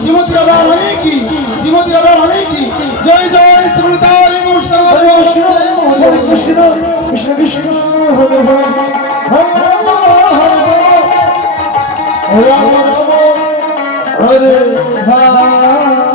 শ্রীমতী রাধা রানী কি, শ্রীমতী রাধা রানী কি। জয় জয় শ্রীমতায় কৃষ্ণ কৃষ্ণ কৃষ্ণ কৃষ্ণ হরে হরে হরে রাম হরে রাম হরে